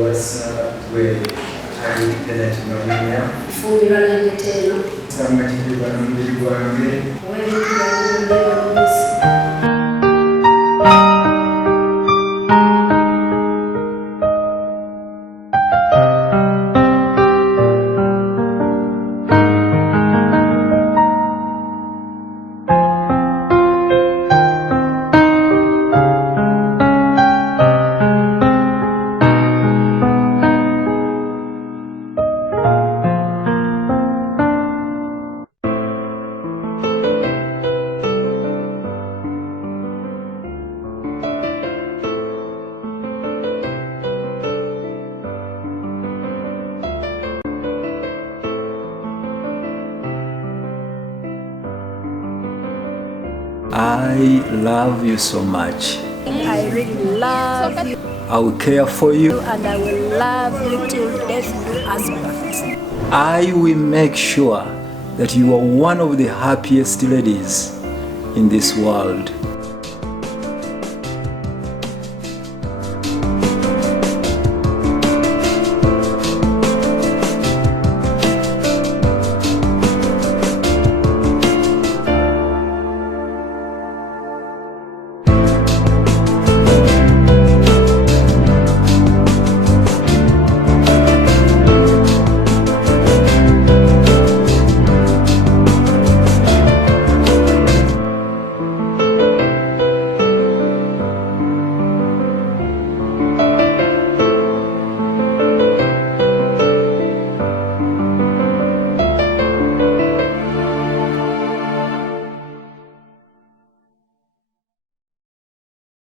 Wasa we ali tena tunaona fumbira na tena sanga kidiba na mbili gwange wewe ndio I love you so much. I really love you I will care for you. and I will love you till death do us part. I will make sure that you are one of the happiest ladies in this world.